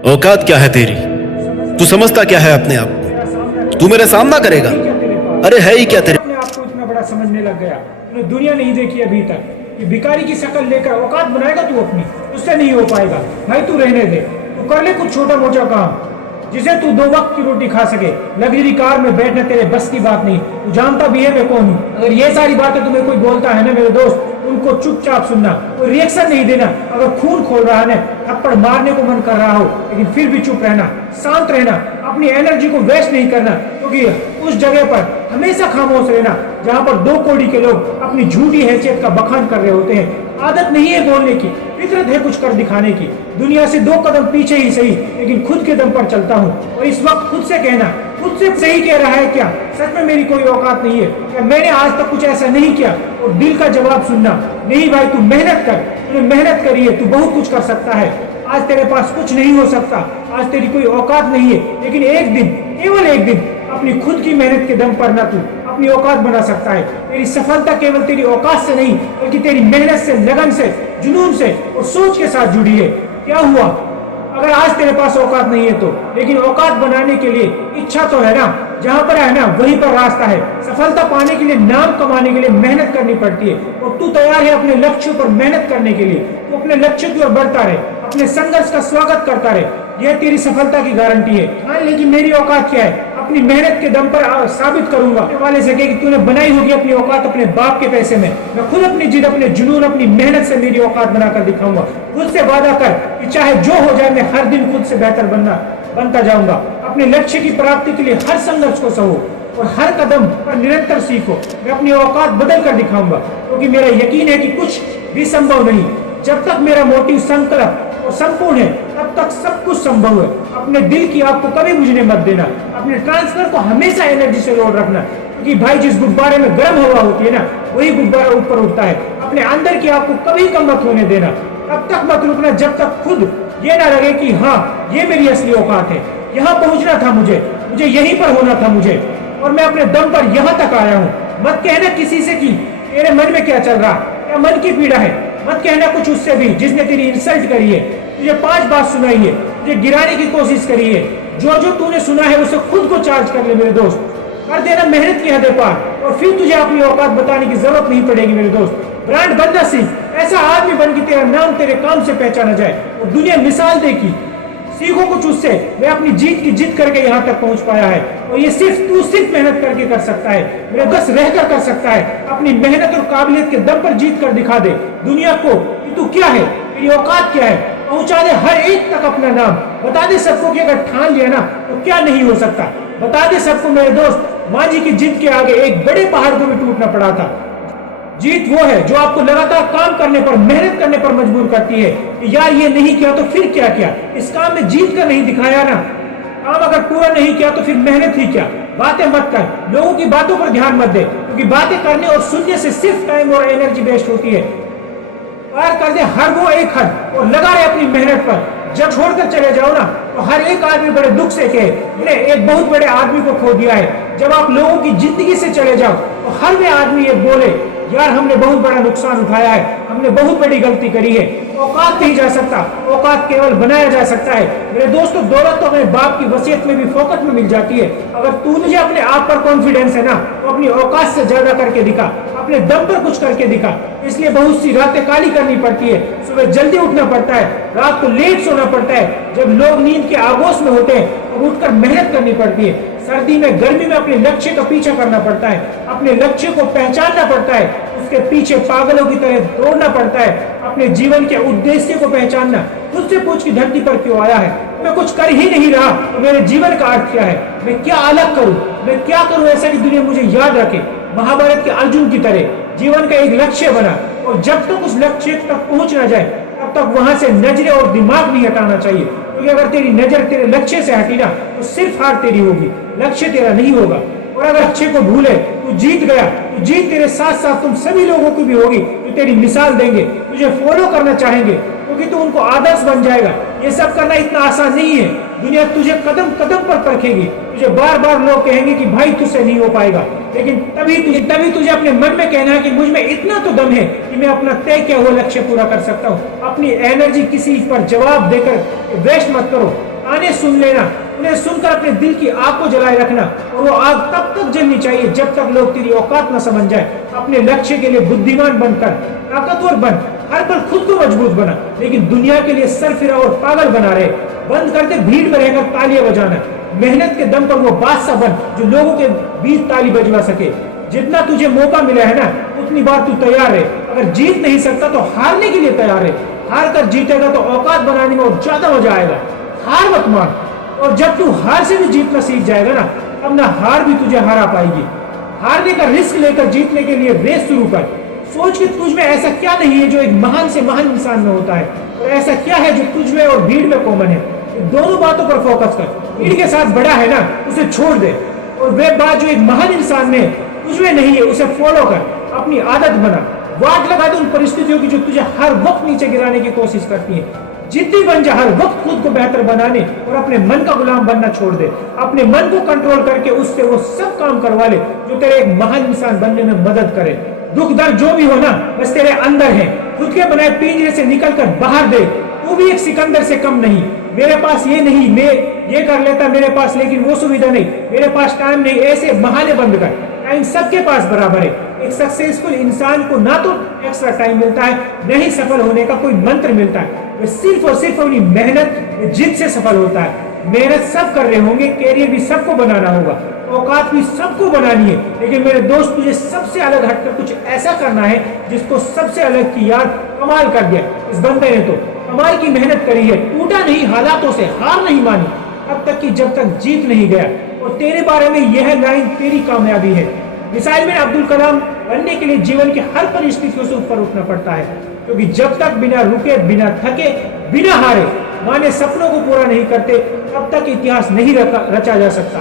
औकात क्या है तेरी? तू समझता क्या है अपने आप को? तू मेरा सामना करेगा? अरे है ही क्या तेरे? अपने आप को इतना बड़ा समझने लग गया। तूने दुनिया नहीं देखी अभी तक कि भिखारी की शक्ल लेकर औकात बनाएगा तू अपनी, उससे नहीं हो पाएगा भाई। तू रहने दे, तू कर ले कुछ छोटा मोटा काम जिसे तू 2 वक्त की रोटी खा सके। लग्जरी कार में बैठना तेरे बस की बात नहीं। तू जानता भी है मैं कौन हूँ। अगर ये सारी बातें तुम्हें कोई बोलता है ना मेरे दोस्त, उनको चुपचाप सुनना, कोई रिएक्शन नहीं देना। अगर खून खोल रहा है ना, थप्पड़ मारने को मन कर रहा हो, लेकिन फिर भी चुप रहना, शांत रहना, अपनी एनर्जी को वेस्ट नहीं करना। क्योंकि उस जगह पर हमेशा खामोश रहना जहां पर 2 कौड़ी के लोग अपनी झूठी हैसियत का बखान कर रहे होते हैं। आदत नहीं है बोलने की, फितरत है कुछ कर दिखाने की। दुनिया से 2 कदम पीछे ही सही, लेकिन खुद के दम पर चलता हूँ। और इस वक्त खुद से कहना, खुद से सही कह रहा है क्या? सच में मेरी कोई औकात नहीं है क्या? मैंने आज तक कुछ ऐसा नहीं किया? और दिल का जवाब सुनना, नहीं भाई तू मेहनत कर, तूने मेहनत करी है, तू बहुत कुछ कर सकता है। आज तेरे पास कुछ नहीं हो सकता, आज तेरी कोई औकात नहीं है, लेकिन एक दिन, केवल एक दिन अपनी खुद की मेहनत के दम पर ना तू अपनी औकात बना सकता है। तेरी सफलता केवल तेरी औकात से नहीं, बल्कि तेरी मेहनत से, लगन से, जुनून से और सोच के साथ जुड़ी है। क्या हुआ अगर आज तेरे पास औकात नहीं है तो? लेकिन औकात बनाने के लिए इच्छा तो है ना, जहां पर है ना वहीं पर रास्ता है। सफलता पाने के लिए, नाम कमाने के लिए मेहनत करनी पड़ती है। और तू तैयार है अपने लक्ष्य पर मेहनत करने के लिए? तू अपने लक्ष्य की ओर बढ़ता रहे, अपने संघर्ष का स्वागत करता रहे, यह तेरी सफलता की गारंटी है। हाँ, लेकिन मेरी औकात क्या है? अपनी मेहनत के दम पर साबित करूंगा वाले से कि तूने बनाई होगी अपनी औकात अपने बाप के पैसे में। मैं खुद अपनी जिद, अपने जुनून, अपनी मेहनत से मेरी औकात बनाकर दिखाऊंगा। खुद से वादा कर कि चाहे जो हो जाए, मैं हर दिन खुद से बेहतर बनता जाऊंगा। अपने लक्ष्य की प्राप्ति के लिए हर संघर्ष को सहो और हर कदम पर निरंतर सीखो। मैं अपनी औकात बदल कर दिखाऊंगा, क्योंकि मेरा यकीन है कि कुछ भी संभव नहीं। जब तक मेरा मोटिव संकल्प और संपूर्ण है, तब तक सब कुछ संभव है। अपने दिल की आग को कभी बुझने मत देना। अपने ट्रांसफर को हमेशा एनर्जी से लोड रखना, क्योंकि भाई जिस गुब्बारे में गर्म हवा होती है ना, वही गुब्बारा ऊपर उठता है। अपने अंदर की आग को कभी कम मत होने देना। तब तक मत रुकना जब तक खुद ये ना लगे कि हाँ ये मेरी असली औकात है, यहाँ पहुंचना था मुझे यहीं पर होना था मुझे, और मैं अपने दम पर यहाँ तक आया हूँ। मत कहना किसी से कि तेरे मन में क्या चल रहा, क्या मन की पीड़ा है। मत कहना कुछ उससे भी जिसने तेरी इंसल्ट करी है, तुझे 5 बात सुनाई है, तुझे गिराने की कोशिश करी है। जो तूने सुना है उसे खुद को चार्ज कर ले मेरे दोस्त। कर देना मेहनत की हदें पार, और फिर तुझे अपनी औकात बताने की जरूरत नहीं पड़ेगी मेरे दोस्त। ब्रांड बनना सीख, ऐसा आदमी बन के तेरा नाम तेरे काम से पहचाना जाए और दुनिया मिसाल देगी। सीखो कुछ उससे। मैं अपनी जीत की जिद करके यहाँ तक पहुंच पाया है, और ये सिर्फ मेहनत करके कर सकता है, मेरे बस रहकर कर सकता है। अपनी मेहनत और काबिलियत के दम पर जीत कर दिखा दे दुनिया को कि तू क्या है, तेरी औकात क्या है। पहुंचा दे हर एक तक अपना नाम। बता दे सबको कि अगर ठान लिया ना तो क्या नहीं हो सकता। बता दे सबको मेरे दोस्त, मांझी की जिद के आगे एक बड़े पहाड़ को भी टूटना पड़ा था। जीत वो है जो आपको लगातार काम करने पर, मेहनत करने पर मजबूर करती है कि यार ये नहीं किया तो फिर क्या किया। इस काम में जीत कर नहीं दिखाया ना, काम अगर पूरा नहीं किया तो फिर मेहनत ही क्या। बातें मत कर, लोगों की बातों पर ध्यान मत दे, क्योंकि बातें करने और सुनने से सिर्फ टाइम और एनर्जी वेस्ट होती है। पार कर दे हर वो एक हद और लगा रहे अपनी मेहनत पर। जब छोड़कर चले जाओ ना तो हर एक आदमी बड़े दुख से कहे मैंने एक बहुत बड़े आदमी को खो दिया है। जब आप लोगों की जिंदगी से चले जाओ तो हर वे आदमी ये बोले यार हमने बहुत बड़ा नुकसान उठाया है, हमने बहुत बड़ी गलती करी है। औकात नहीं जा सकता, औकात केवल बनाया जा सकता है। मेरे दोस्तों, दौलत तो अपने बाप की वसीयत में भी फोकट में मिल जाती है। अगर तुझे अपने आप पर कॉन्फिडेंस है ना तो अपनी औकात से ज्यादा करके दिखा, अपने दम पर कुछ करके दिखा। इसलिए बहुत सी रातें काली करनी पड़ती है, सुबह जल्दी उठना पड़ता है, रात को लेट सोना पड़ता है। जब लोग नींद के आगोश में होते हैं और उठकर मेहनत करनी पड़ती है। सर्दी में, गर्मी में अपने लक्ष्य का पीछा करना पड़ता है, अपने लक्ष्य को पहचानना पड़ता है, उसके पीछे पागलों की तरह दौड़ना पड़ता है। अपने जीवन के उद्देश्य को पहचानना, खुद से पूछ की धरती पर क्यों आया है। मैं कुछ कर ही नहीं रहा तो मेरे जीवन का अर्थ क्या है। मैं क्या अलग करूं, मैं क्या करूं ऐसा कि दुनिया मुझे याद रखे। महाभारत के अर्जुन की तरह जीवन का एक लक्ष्य बना, और जब तक उस लक्ष्य तक पहुंच ना जाए तब तक वहां से नजरें और दिमाग नहीं हटाना चाहिए। क्योंकि अगर तेरी नजर तेरे लक्ष्य से हटी ना तो सिर्फ हार तेरी होगी, लक्ष्य तेरा नहीं होगा। और अगर लक्ष्य को भूले तो जीत गया, तो जीत तेरे साथ साथ तुम सभी लोगों की भी होगी जो तेरी मिसाल देंगे, तुझे फॉलो करना चाहेंगे, क्योंकि तू उनको आदर्श बन जाएगा। ये सब करना इतना आसान नहीं है। दुनिया तुझे कदम कदम पर परखेगी, तुझे बार बार लोग कहेंगे कि भाई तुझसे नहीं हो पाएगा, लेकिन तभी तुझे अपने मन में कहना है कि मुझ में इतना तो दम है कि मैं अपना तय किया हुआ लक्ष्य पूरा कर सकता हूँ। अपनी एनर्जी किसी पर जवाब देकर वेस्ट मत करो। ताने सुन लेना, उन्हें सुनकर अपने दिल की आग को जलाए रखना, और वो आग तब तक जलनी चाहिए जब तक लोग तेरी औकात न समझ जाए। अपने लक्ष्य के लिए बुद्धिमान बनकर ताकतवर बन, हर पल खुद को मजबूत बना, लेकिन दुनिया के लिए सरफिरा और पागल बना रहे। बंद कर दे भीड़ में रहकर तालियां बजाना। मेहनत के दम पर वो बादशाह बन जो लोगों के बीच ताली बजवा सके। जितना तुझे मौका मिला है ना, उतनी बार तू तैयार है। अगर जीत नहीं सकता तो हारने के लिए तैयार है। हार कर जीतेगा तो औकात बनाने में और ज्यादा मजा आएगा। हार मत मान, और जब तू हार से भी जीतना सीख जाएगा ना, तब ना हार भी तुझे हरा पाएगी। हारने का रिस्क लेकर जीतने के लिए रेस शुरू कर। सोच कि तुझ में ऐसा क्या नहीं है जो एक महान से महान इंसान में होता है, और ऐसा क्या है जो तुझ में और भीड़ में कॉमन है। दोनों बातों पर फोकस कर। भीड़ के साथ बड़ा है ना, उसे छोड़ दे, और वे बात जो एक महान इंसान में तुझ में नहीं है उसे फॉलो कर। अपनी आदत बना। वाट लगा दे उन परिस्थितियों की जो तुझे हर वक्त नीचे गिराने की कोशिश करती है। जिद्दी बन जा, हर वक्त खुद को बेहतर बनाने, और अपने मन का गुलाम बनना छोड़ दे। अपने मन को कंट्रोल करके उससे वो सब काम करवा ले जो तेरे एक महान इंसान बनने में मदद करे। दुख दर्द जो भी हो ना, बस तेरे अंदर है। खुद के बनाए पिंजरे से निकलकर बाहर दे। तू भी एक सिकंदर से कम नहीं। मेरे पास ये नहीं, मैं ये कर लेता मेरे पास, लेकिन वो सुविधा नहीं, मेरे पास टाइम नहीं, ऐसे बहाने बंद कर। टाइम सबके पास बराबर है। एक सक्सेसफुल इंसान को ना तो एक्स्ट्रा टाइम मिलता है, न ही सफल होने का कोई मंत्र मिलता है। वो सिर्फ और सिर्फ अपनी मेहनत जिद से सफल होता है। मेहनत सब कर रहे होंगे, कैरियर भी सबको बनाना होगा, औकात भी सबको बनानी है, लेकिन मेरे दोस्त तुझे सबसे अलग हटकर कुछ ऐसा करना है जिसको सबसे अलग की याद कमाल कर दिया। इस बंदे ने तो कमाल की मेहनत करी है, टूटा नहीं हालातों से, हार नहीं मानी, अब तक कि जब तक जीत नहीं गया। और तेरे बारे में यह लाइन तेरी कामयाबी है। मिसाइल में अब्दुल कलाम बनने के लिए जीवन की हर परिस्थितियों से ऊपर उठना पड़ता है, क्योंकि जब तक बिना रुके, बिना थके, बिना हारे माने सपनों को पूरा नहीं करते, तब तक इतिहास नहीं रचा जा सकता,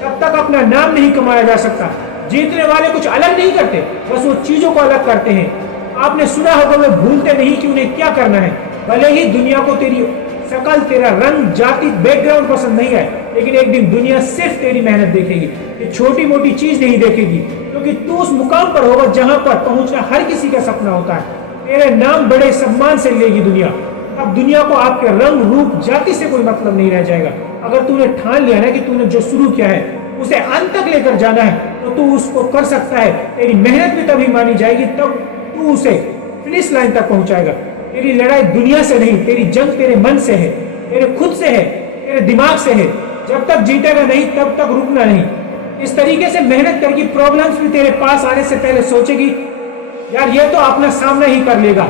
तब तक अपना नाम नहीं कमाया जा सकता। जीतने वाले कुछ अलग नहीं करते, बस वो चीजों को अलग करते हैं। आपने सुना होगा, वे भूलते नहीं कि उन्हें क्या करना है। भले ही दुनिया को तेरी शकल, तेरा रंग, जाति, बैकग्राउंड पसंद नहीं है, लेकिन एक दिन दुनिया सिर्फ तेरी मेहनत देखेगी। ये छोटी मोटी चीज नहीं देखेगी, क्योंकि तू उस मुकाम पर होगा जहां पर पहुंचना हर किसी का सपना होता है। तेरे नाम बड़े सम्मान से लेगी दुनिया। अब दुनिया को आपके रंग, रूप, जाति से कोई मतलब नहीं रह जाएगा। अगर तूने ठान लिया ना कि तूने जो शुरू किया है उसे अंत तक लेकर जाना है, तो तू उसको कर सकता है। तेरी मेहनत भी तभी मानी जाएगी, तब तू उसे फिनिश लाइन तक पहुंचाएगा। तेरी लड़ाई दुनिया से नहीं, तेरी जंग तेरे मन से है, तेरे खुद से है, तेरे दिमाग से है। जब तक जीतेगा नहीं, तब तक रुकना नहीं। इस तरीके से मेहनत करके प्रॉब्लम्स भी तेरे पास आने से पहले सोचेगी, यार ये तो अपना सामना ही कर लेगा,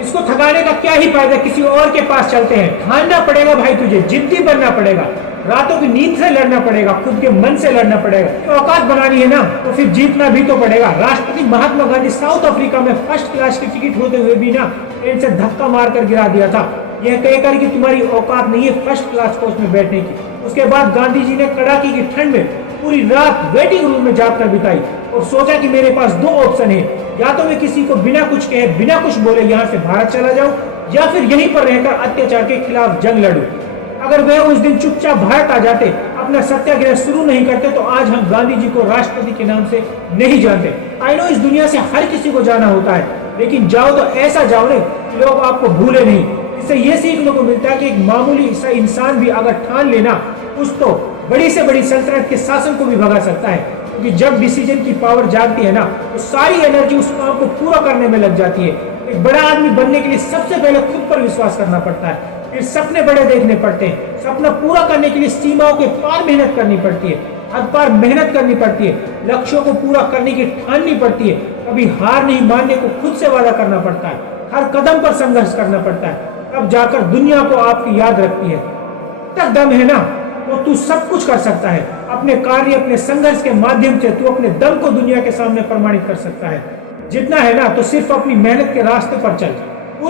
इसको थकाने का क्या ही फायदा, किसी और के पास चलते हैं। ठानना पड़ेगा भाई, तुझे जिद्दी बनना पड़ेगा, रातों की नींद से लड़ना पड़ेगा, खुद के मन से लड़ना पड़ेगा। तो औकात बनानी है ना, तो फिर जीतना भी तो पड़ेगा। राष्ट्रपति महात्मा गांधी साउथ अफ्रीका में फर्स्ट क्लास की टिकट होते हुए भी ना ट्रेन से धक्का मारकर गिरा दिया था, यह कहकर कि तुम्हारी औकात नहीं है फर्स्ट क्लास कोच में बैठने की। उसके बाद गांधी जी ने कड़ाके की ठंड में पूरी रात वेटिंग रूम में जाकर बिताई और सोचा कि मेरे पास दो ऑप्शन है, या तो मैं किसी को बिना कुछ कहे, बिना कुछ बोले यहाँ से भारत चला जाऊं, या फिर यहीं पर रहकर अत्याचार के खिलाफ जंग लड़ूं। अगर वह उस दिन चुपचाप भारत आ जाते, अपना सत्याग्रह शुरू नहीं करते, तो आज हम गांधी जी को राष्ट्रपति के नाम से नहीं जानते। आई नो इस दुनिया से हर किसी को जाना होता है, लेकिन जाओ तो ऐसा जाओ ने कि लोग आपको भूले नहीं। इससे यह सीखने को मिलता है कि एक मामूली सा इंसान भी अगर ठान लेना कुछ, तो बड़ी से बड़ी सल्तनत के शासन को भी भगा सकता है। क्योंकि जब डिसीजन की पावर जागती है ना, तो सारी एनर्जी उस काम को पूरा करने में लग जाती है। एक बड़ा आदमी बनने के लिए सबसे पहले खुद पर विश्वास करना पड़ता है, फिर सपने बड़े देखने पड़ते हैं। सपना पूरा करने के लिए सीमाओं के पार मेहनत करनी पड़ती है, हद पार मेहनत करनी पड़ती है, लक्ष्यों को पूरा करने की ठाननी पड़ती है। कभी हार नहीं मानने को खुद से वादा करना पड़ता है, हर कदम पर संघर्ष करना पड़ता है, तब जाकर दुनिया को आपकी याद रखती है। तक दम है ना, तो तू सब कुछ कर सकता है। अपने कार्य, अपने संघर्ष के माध्यम से तू अपने दम को दुनिया के सामने प्रमाणित कर सकता है। जितना है ना, तो सिर्फ अपनी मेहनत के रास्ते पर चल,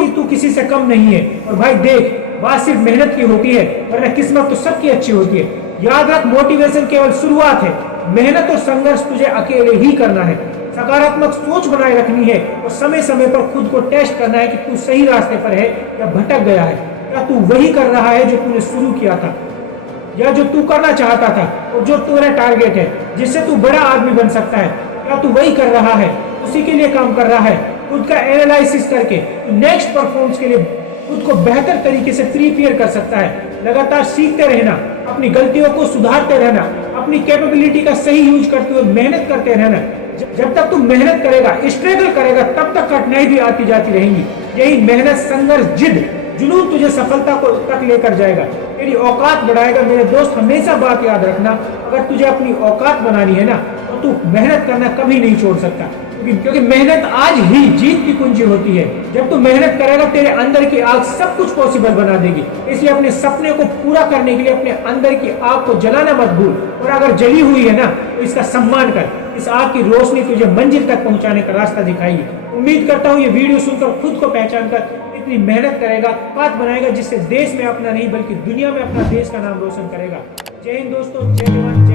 तू किसी से कम नहीं है। और भाई देख, बात सिर्फ मेहनत की होती है, वरना किस्मत तो सबकी अच्छी होती है। याद रख, मोटिवेशन केवल शुरुआत है, मेहनत और संघर्ष तुझे अकेले ही करना है। सकारात्मक सोच बनाए रखनी है और समय समय पर खुद को टेस्ट करना है कि तू सही रास्ते पर है या भटक गया है, या तू वही कर रहा है जो तूने शुरू किया था। या जो तू करना चाहता था और जो तेरा टारगेट है जिससे तू बड़ा आदमी बन सकता है, क्या तू वही कर रहा है? उसी के लिए काम कर रहा है? खुद का एनालिसिस करके नेक्स्ट परफॉर्मेंस के लिए खुद को बेहतर तरीके से प्रिपेयर कर सकता है। लगातार सीखते रहना, अपनी गलतियों को सुधारते रहना, अपनी कैपेबिलिटी का सही यूज करते हुए मेहनत करते रहना। जब तक तू मेहनत करेगा, स्ट्रगल करेगा, तब तक कठिनाई भी आती जाती रहेंगी। यही मेहनत, संघर्ष, जिद, जुनून तुझे सफलता को तक लेकर जाएगा, तेरी औकात बढ़ाएगा। मेरे दोस्त, हमेशा बात याद रखना, अगर तुझे अपनी औकात बनानी है ना तो तू मेहनत करना कभी नहीं छोड़ सकता, क्योंकि मेहनत आज ही जीत की कुंजी होती है। जब तू मेहनत करेगा, तेरे अंदर की आग सब कुछ पॉसिबल बना देगी। इसलिए अपने सपने को पूरा करने के लिए अपने अंदर की आग को जलाना मत भूल, और अगर जली हुई है ना तो इसका सम्मान कर। इस आग की रोशनी तुझे मंजिल तक पहुंचाने का रास्ता दिखाएगी। उम्मीद करता हूँ ये वीडियो सुनकर खुद को पहचान कर इतनी मेहनत करेगा, औकात बनाएगा, जिससे देश में अपना नहीं बल्कि दुनिया में अपना देश का नाम रोशन करेगा। जय हिंद दोस्तों, जय जवान।